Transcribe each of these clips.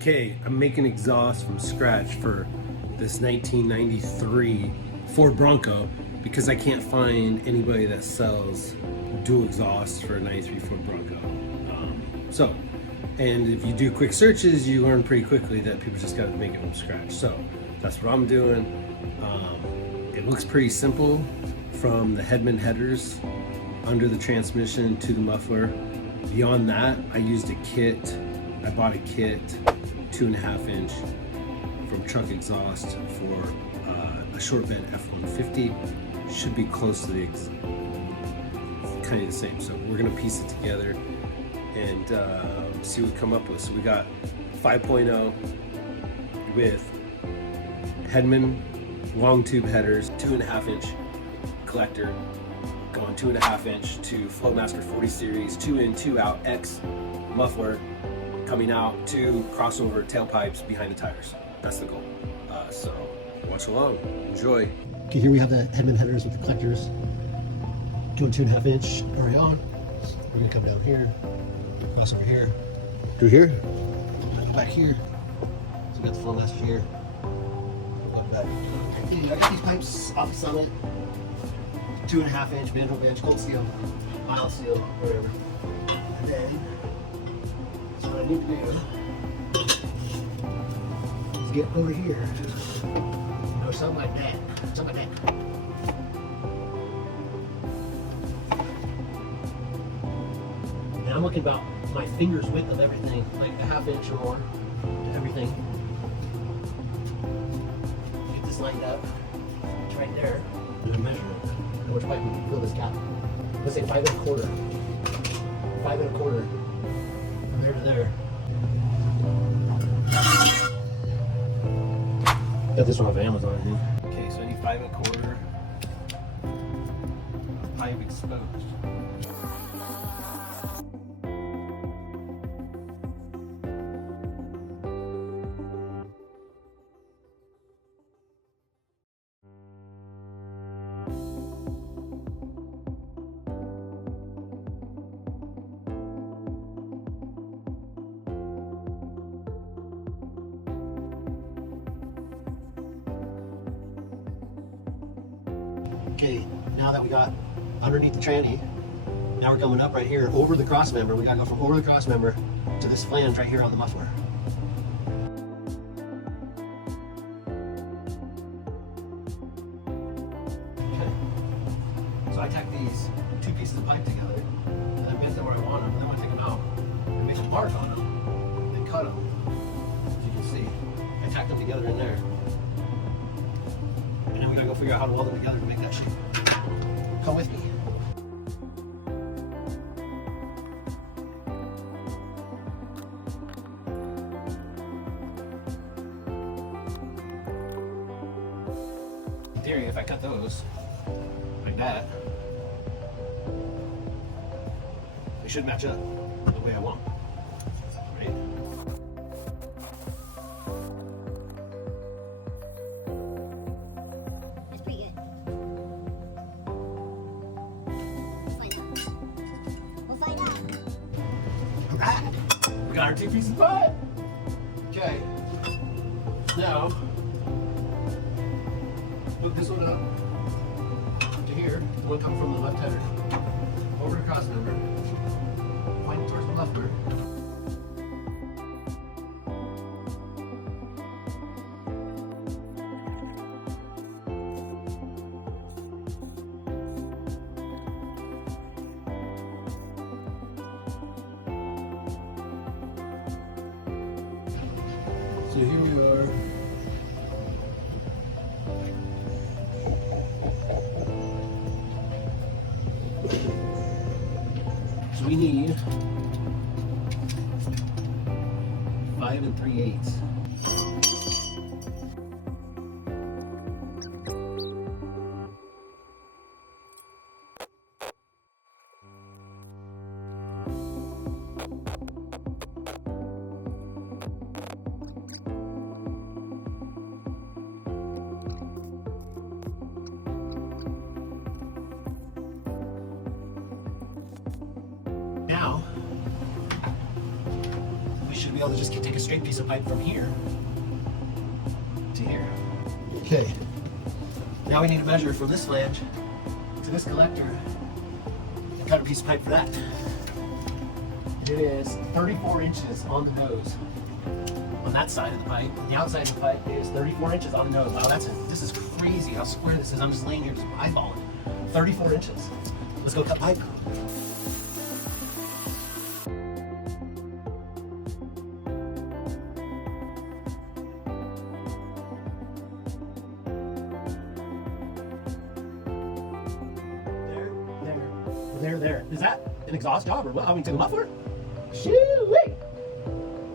Okay, I'm making exhaust from scratch for this 1993 Ford Bronco because I can't find anybody that sells dual exhaust for a 93 Ford Bronco. And if you do quick searches, you learn pretty quickly that people just gotta make it from scratch. So that's what I'm doing. It looks pretty simple from the Hedman headers under the transmission to the muffler. Beyond that, I used a kit. I bought a kit 2.5 inch from Truck Exhaust for a short vent F-150. Should be close to the kind of the same. So we're gonna piece it together and see what we come up with. So we got 5.0 with Hedman long tube headers, 2.5 inch collector, going 2.5 inch to Flowmaster 40 series, 2 in, 2 out X muffler coming out, 2 crossover tailpipes behind the tires. That's the goal. So watch along, enjoy. Okay, here we have the Hedman headers with the collectors. 2 and 2.5 inch already on. We're gonna come down here, cross over here, through here, go back here. So we got the Flowmaster here. Go back. I got these pipes off the Summit. 2.5 inch manhole bench, cold steel, mild steel, whatever. And then, so what I need to do is get over here. You know, something like that. Something like that. And I'm looking about my finger's width of everything, like a 1/2 inch or more to everything. Get this lined up. It's right there. Do a measurement. How much pipe we can fill this gap? Let's say 5 1/4. 5 1/4. From there to there. Got this one off Amazon, I think. Okay, so I need 5 1/4 pipe exposed. Okay, now that we got underneath the tranny, now we're coming up right here over the cross member. We gotta go from over the cross member to this flange right here on the muffler. Okay, so I tack these 2 pieces of pipe together, and I bent them where I want them, and then when I take them out, I make a mark on them, and cut them. As you can see, I tack them together in there. And then we gotta go figure out how to weld them together to make that shape. Come with me. In theory, if I cut those like that, they should match up the way I want. Right? We got our 2 pieces of pipe. Okay. Now, hook this one up to here. One come from the left header. Over the cross member. Pointing towards the muffler. So here we are. So we need 5 3/8. Now, we should be be able to just take a straight piece of pipe from here to here. Okay, now we need to measure from this flange to this collector and cut a piece of pipe for that. It is 34 inches on the nose on that side of the pipe. The outside of the pipe is 34 inches on the nose. Wow, this is crazy how square this is. I'm just laying here just eyeballing. 34 inches. Let's go cut pipe. There. Is that an exhaust job or what? How we take them up for? Shoo-wee!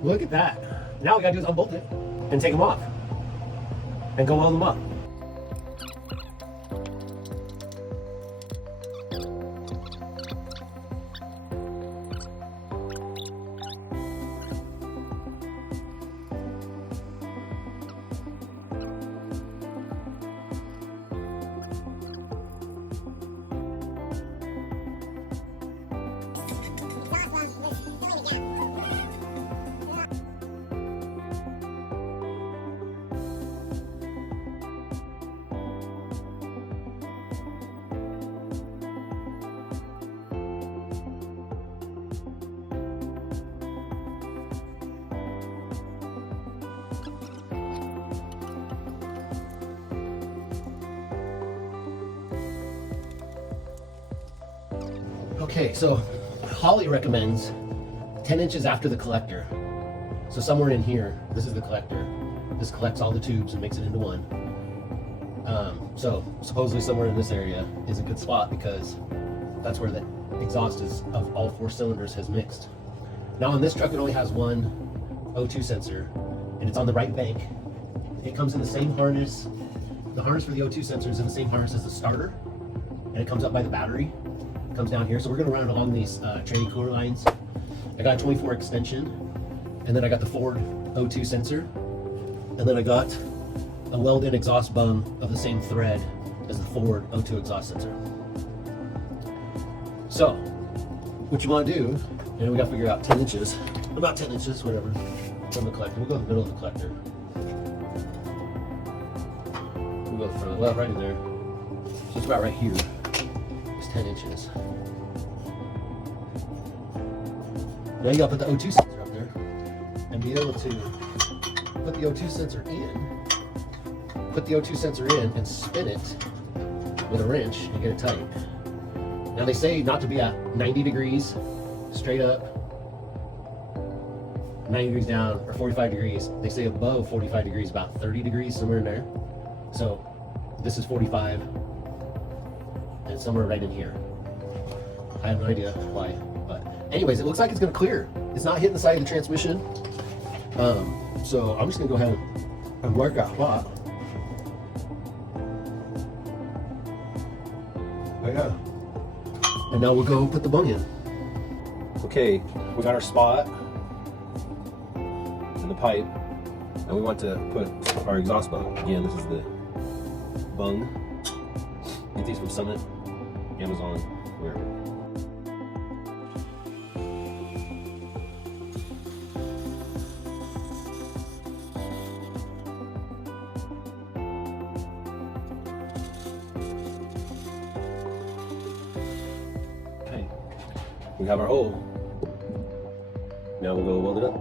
Look at that. Now we gotta do is unbolt it and take them off and go weld them up. Okay, so Holly recommends 10 inches after the collector. So somewhere in here, this is the collector. This collects all the tubes and makes it into one. So supposedly somewhere in this area is a good spot because that's where the exhaust is of all 4 cylinders has mixed. Now on this truck, it only has one O2 sensor and it's on the right bank. It comes in the same harness. The harness for the O2 sensor is in the same harness as the starter, and it comes up by the battery. Comes down here. So we're going to run it along these training cooler lines. I got a 24 extension, and then I got the Ford O2 sensor, and then I got a Weld in exhaust bung of the same thread as the Ford O2 exhaust sensor. So what you want to do, and we got to figure out 10 inches, about 10 inches, whatever, from the collector. We'll go in the middle of the collector. We'll go from the left right in there. So it's about right here. 10 inches. Now you gotta put the O2 sensor up there and be able to put the O2 sensor in, and spin it with a wrench and get it tight. Now they say not to be at 90 degrees straight up, 90 degrees down, or 45 degrees. They say above 45 degrees, about 30 degrees, somewhere in there. So this is 45. And somewhere right in here. I have no idea why, but anyways, it looks like it's gonna clear. It's not hitting the side of the transmission. So I'm just gonna go ahead and mark that spot. There you go. And now we'll go put the bung in. Okay, we got our spot in the pipe, and we want to put our exhaust bung. Again, this is the Bung. Get these from Summit, Amazon, wherever. Okay, we have our hole. Now we'll go weld it up.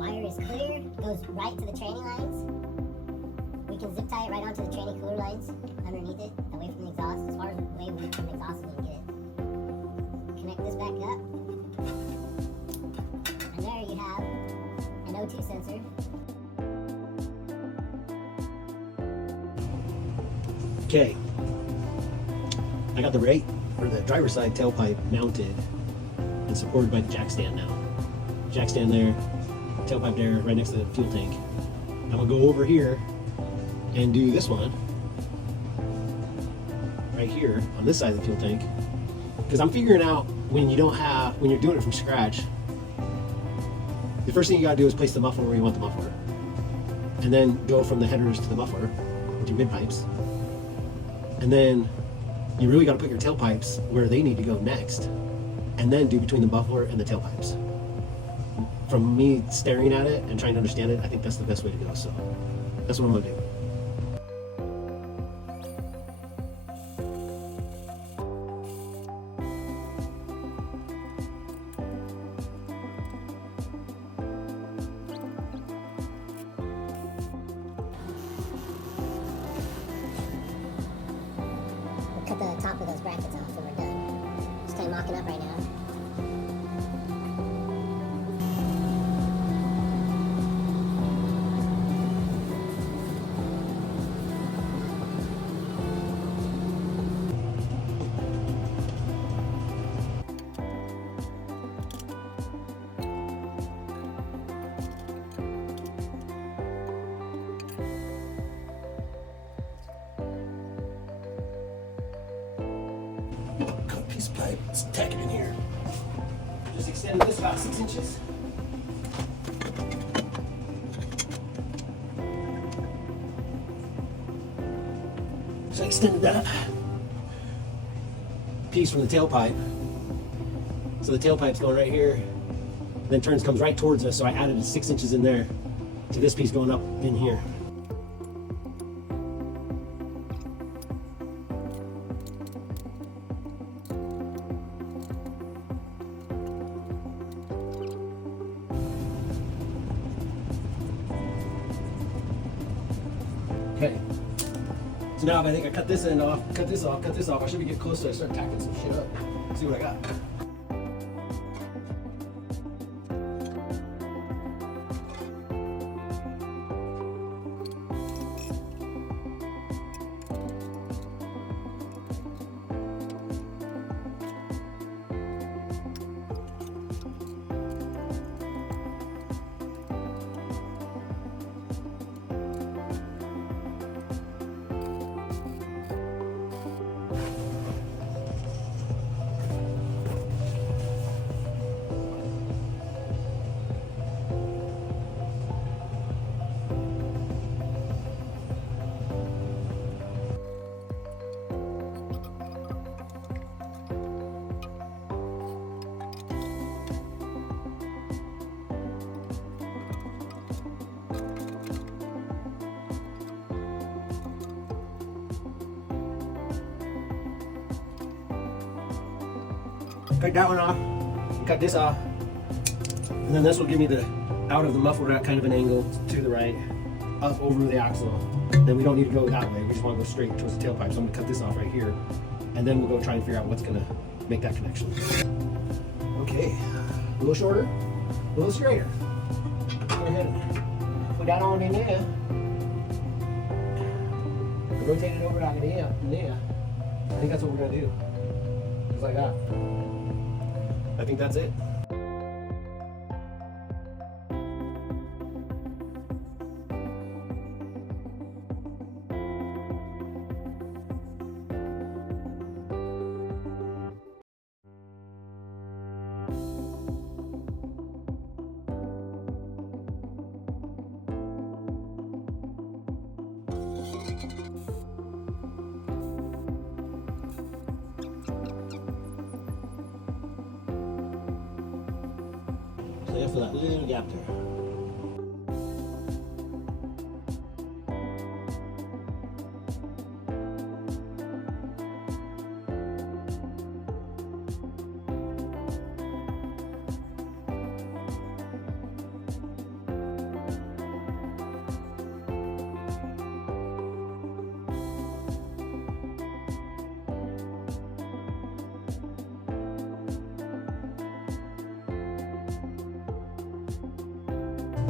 Wire is clear, goes right to the training lines. We can zip tie it right onto the training cooler lines underneath it, away from the exhaust, as far as away from the exhaust as we can get it. Connect this back up, and there you have an O2 sensor. Okay, I got the right, or the driver's side tailpipe mounted and supported by the jack stand now. Jack stand there, tailpipe there, right next to the fuel tank. I'm gonna go over here and do this one right here on this side of the fuel tank, because I'm figuring out when you're doing it from scratch, the first thing you gotta do is place the muffler where you want the muffler, and then go from the headers to the muffler with your mid pipes, and then you really gotta put your tailpipes where they need to go next, and then do between the muffler and the tailpipes. From me staring at it and trying to understand it, I think that's the best way to go. So that's what I'm gonna do. We'll cut the top of those brackets off when we're done. Just kind of mocking up right now. Cut a piece of pipe, let's tack it in here. Just extended this about 6 inches. So I extended that piece from the tailpipe. So the tailpipe's going right here, then comes right towards us. So I added 6 inches in there to this piece going up in here. Okay. So now if I think I cut this end off, cut this off, I should be getting close to start tacking some shit up. See what I got. Cut that one off, cut this off, and then this will give me the out of the muffler at kind of an angle to the right, up over the axle. Then we don't need to go that way, we just want to go straight towards the tailpipe. So I'm going to cut this off right here, and then we'll go try and figure out what's going to make that connection. Okay, a little shorter, a little straighter. Go ahead and put that on in there. Rotate it over like there, and there. I think that's what we're going to do. Just like that. I think that's it. So after that little gap there.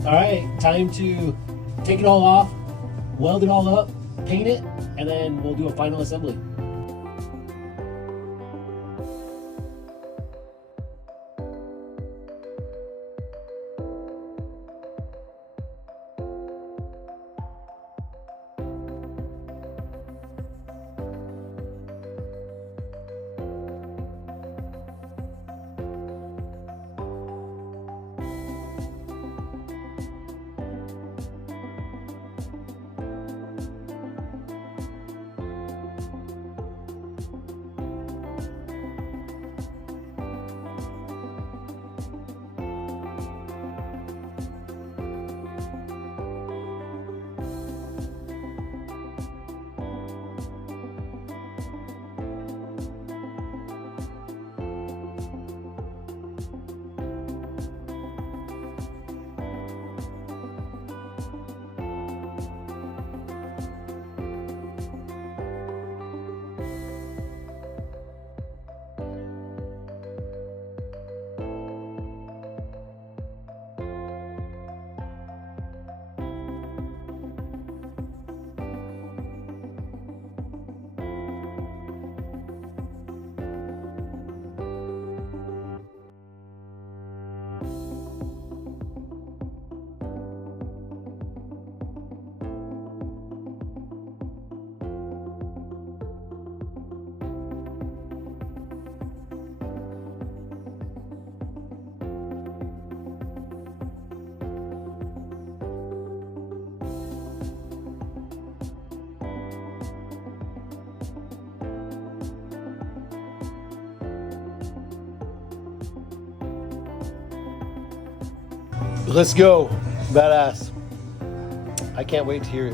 All right, time to take it all off, weld it all up, paint it, and then we'll do a final assembly. Let's go. Badass. I can't wait to hear